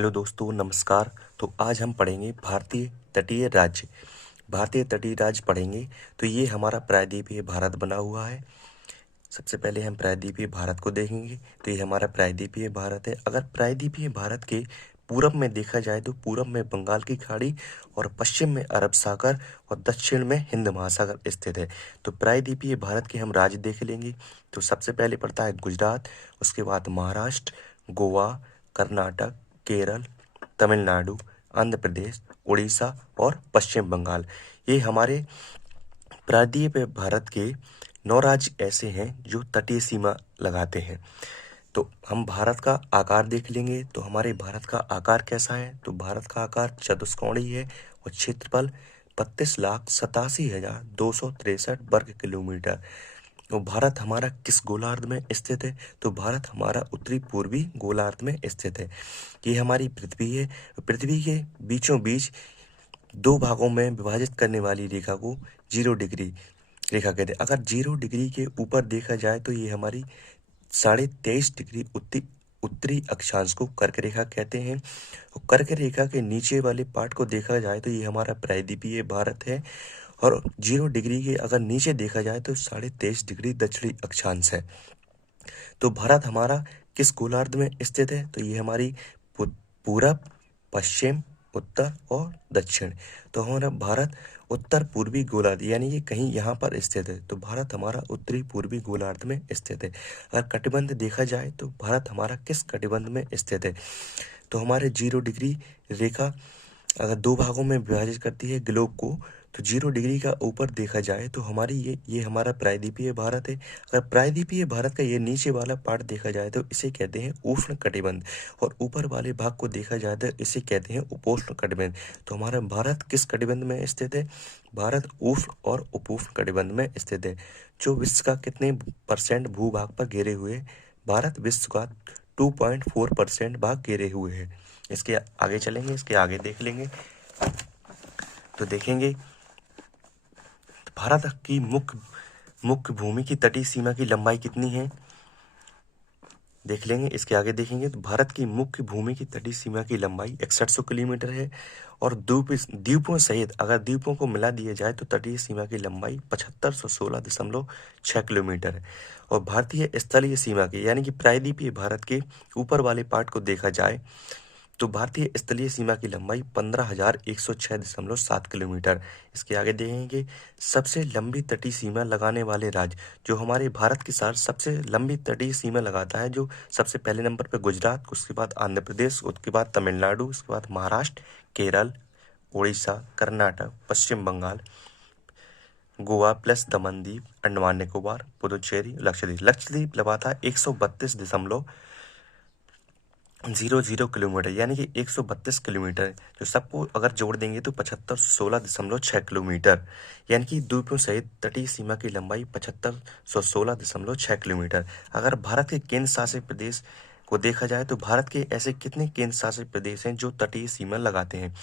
Hello दोस्तों, नमस्कार। तो आज हम पढ़ेंगे भारतीय तटीय राज्य। भारतीय तटीय राज्य पढ़ेंगे। तो ये हमारा प्रायद्वीपीय भारत बना हुआ है। सबसे पहले हम प्रायद्वीपीय भारत को देखेंगे। तो ये हमारा प्रायद्वीपीय भारत है। अगर प्रायद्वीपीय भारत के पूरब में देखा जाए तो पूरब में बंगाल की खाड़ी और पश्चिम में अरब सागर और दक्षिण में हिंद महासागर स्थित है। तो प्रायद्वीपीय भारत के हम राज्य देख लेंगे। तो सबसे पहले पड़ता है गुजरात, उसके बाद महाराष्ट्र, गोवा, कर्नाटक, केरल, तमिलनाडु, आंध्र प्रदेश, उड़ीसा और पश्चिम बंगाल। ये हमारे प्रायद्वीपीय भारत के 9 राज्य ऐसे हैं जो तटीय सीमा लगाते हैं। तो हम भारत का आकार देख लेंगे। तो हमारे भारत का आकार कैसा है? तो भारत का आकार चतुष्कोणीय है और क्षेत्रफल 32,87,263 वर्ग किलोमीटर। तो भारत हमारा किस गोलार्ध में स्थित है? तो भारत हमारा उत्तरी पूर्वी गोलार्ध में स्थित है। ये हमारी पृथ्वी है। पृथ्वी के बीचों बीच दो भागों में विभाजित करने वाली रेखा को 0 डिग्री रेखा कहते हैं। अगर 0 डिग्री के ऊपर देखा जाए तो ये हमारी 23.5 डिग्री उत्तरी अक्षांश को कर्क रेखा कहते हैं। और कर्क रेखा के नीचे वाले पार्ट को देखा जाए तो ये हमारा प्रायद्वीपीय भारत है। और 0 डिग्री के अगर नीचे देखा जाए तो 23.5 डिग्री दक्षिणी अक्षांश है। तो भारत हमारा किस गोलार्ध में स्थित है? तो ये हमारी पूरब, पश्चिम, उत्तर और दक्षिण। तो हमारा भारत उत्तर पूर्वी गोलार्ध यानी कि कहीं यहाँ पर स्थित है। तो भारत हमारा उत्तरी पूर्वी गोलार्ध में स्थित है। अगर कटिबंध देखा जाए तो भारत हमारा किस कटिबंध में स्थित है? तो हमारे 0 डिग्री रेखा अगर दो भागों में विभाजित करती है ग्लोब को, तो 0 डिग्री का ऊपर देखा जाए तो हमारी ये हमारा प्रायद्वीपीय भारत है। अगर प्रायद्वीपीय भारत का ये नीचे वाला पार्ट देखा जाए तो इसे कहते हैं उष्ण कटिबंध, और ऊपर वाले भाग को देखा जाए तो इसे कहते हैं उपोष्ण कटिबंध। तो हमारा भारत किस कटिबंध में स्थित है? भारत उष्ण और उपोष्ण कटिबंध में स्थित है। जो विश्व का कितने % भूभाग पर घेरे हुए है? भारत विश्व का 2.4% भाग घेरे हुए है। इसके आगे चलेंगे, इसके आगे देख लेंगे तो देखेंगे भारत की मुख्य भूमि की तटीय सीमा की लंबाई कितनी है, देख लेंगे। इसके आगे देखेंगे तो भारत की मुख्य भूमि की तटीय सीमा की लंबाई 6100 किलोमीटर है। और द्वीपों सहित अगर द्वीपों को मिला दिया जाए तो तटीय सीमा की लंबाई 7516.6 किलोमीटर है। और भारतीय स्थलीय सीमा की यानी कि प्रायद्वीपीय भारत के ऊपर वाले पार्ट को देखा जाए तो भारतीय स्थलीय सीमा की लंबाई 15,106.7 किलोमीटर। इसके आगे देखेंगे सबसे लंबी तटीय सीमा लगाने वाले राज्य। जो हमारे भारत के साथ सबसे लंबी तटीय सीमा लगाता है, जो सबसे पहले नंबर पर गुजरात, उसके बाद आंध्र प्रदेश, उसके बाद तमिलनाडु, उसके बाद महाराष्ट्र, केरल, उड़ीसा, कर्नाटक, पश्चिम बंगाल, गोवा प्लस दमन दीप, अंडमान निकोबार, पुदुचेरी, लक्षद्वीप। लक्षद्वीप लगाता है 132.00 किलोमीटर यानी कि 132 किलोमीटर, जो सबको अगर जोड़ देंगे तो 7516.6 किलोमीटर, यानी कि द्वीपों सहित तटीय सीमा की लंबाई 7516.6 किलोमीटर। अगर भारत के केंद्र शासित प्रदेश को देखा जाए तो भारत के ऐसे कितने केंद्र शासित प्रदेश हैं जो तटीय सीमा लगाते हैं?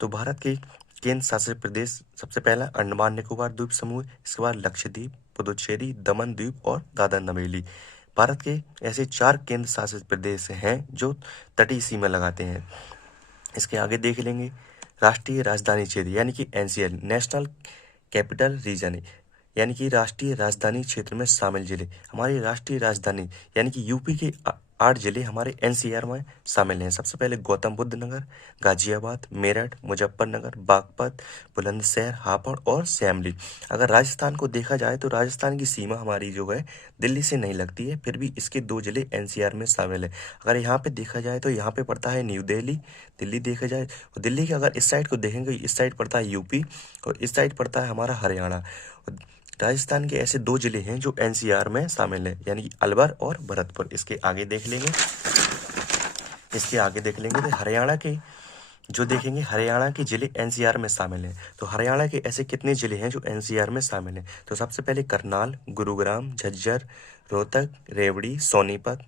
तो भारत के केंद्र शासित प्रदेश सबसे पहला अंडमान निकोबार द्वीप समूह, इसके बाद लक्षद्वीप, पुदुचेरी, दमन द्वीप और दादर नवेली। भारत के ऐसे 4 केंद्र शासित प्रदेश हैं जो तटीय सीमा लगाते हैं। इसके आगे देख लेंगे राष्ट्रीय राजधानी क्षेत्र यानी कि NCR, नेशनल कैपिटल रीजन, यानी कि राष्ट्रीय राजधानी क्षेत्र में शामिल जिले। हमारी राष्ट्रीय राजधानी यानी कि यूपी के 8 जिले हमारे NCR में शामिल हैं। सबसे पहले गौतम बुद्ध नगर, गाजियाबाद, मेरठ, मुजफ्फरनगर, बागपत, बुलंदशहर, हापुड़ और शामली। अगर राजस्थान को देखा जाए तो राजस्थान की सीमा हमारी जो है दिल्ली से नहीं लगती है, फिर भी इसके 2 जिले NCR में शामिल है। अगर यहाँ पे देखा जाए तो यहाँ पे पड़ता है न्यू दिल्ली। दिल्ली देखा जाए तो दिल्ली के अगर इस साइड को देखेंगे, इस साइड पड़ता है यूपी और इस साइड पड़ता है हमारा हरियाणा। राजस्थान के ऐसे 2 जिले हैं जो NCR में शामिल है, यानी कि अलवर और भरतपुर। इसके आगे देख लेंगे, इसके आगे देख लेंगे तो हरियाणा के जो देखेंगे, हरियाणा के जिले NCR में शामिल हैं। तो हरियाणा के ऐसे कितने जिले हैं जो NCR में शामिल हैं? तो सबसे पहले करनाल, गुरुग्राम, झज्जर, रोहतक, रेवड़ी, सोनीपत,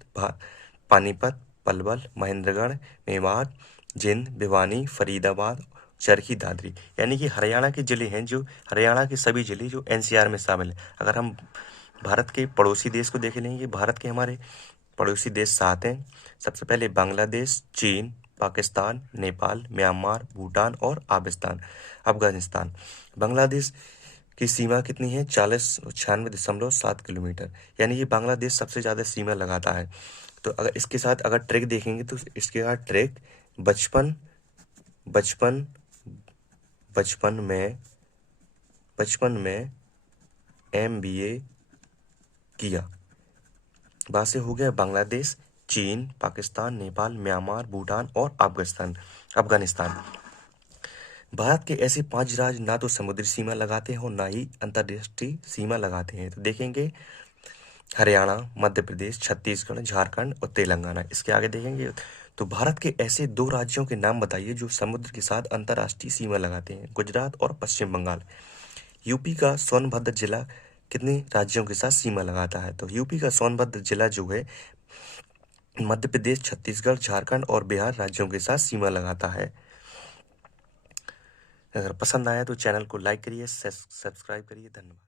पानीपत, पलवल, महेंद्रगढ़, मेवात, जिंद, भिवानी, फरीदाबाद, चरखी दादरी, यानी कि हरियाणा के जिले हैं जो हरियाणा के सभी जिले जो NCR में शामिल हैं। अगर हम भारत के पड़ोसी देश को देख लेंगे, भारत के हमारे पड़ोसी देश 7 हैं। सबसे पहले बांग्लादेश, चीन, पाकिस्तान, नेपाल, म्यांमार, भूटान और अफगानिस्तान। बांग्लादेश की सीमा कितनी है? 4096.7 किलोमीटर, यानी कि बांग्लादेश सबसे ज़्यादा सीमा लगाता है। तो अगर इसके साथ अगर ट्रैक देखेंगे तो इसके साथ ट्रैक बचपन बचपन बचपन में MBA किया। वहाँ से हो गया बांग्लादेश, चीन, पाकिस्तान, नेपाल, म्यांमार, भूटान और अफगानिस्तान। भारत के ऐसे 5 राज्य ना तो समुद्री सीमा लगाते हैं और ना ही अंतर्राष्ट्रीय सीमा लगाते हैं। तो देखेंगे हरियाणा, मध्य प्रदेश, छत्तीसगढ़, झारखंड और तेलंगाना। इसके आगे देखेंगे तो भारत के ऐसे 2 राज्यों के नाम बताइए जो समुद्र के साथ अंतर्राष्ट्रीय सीमा लगाते हैं। गुजरात और पश्चिम बंगाल। यूपी का सोनभद्र जिला कितने राज्यों के साथ सीमा लगाता है? तो यूपी का सोनभद्र जिला जो है मध्य प्रदेश, छत्तीसगढ़, झारखंड और बिहार राज्यों के साथ सीमा लगाता है। अगर पसंद आया तो चैनल को लाइक करिए, सब्सक्राइब करिए। धन्यवाद।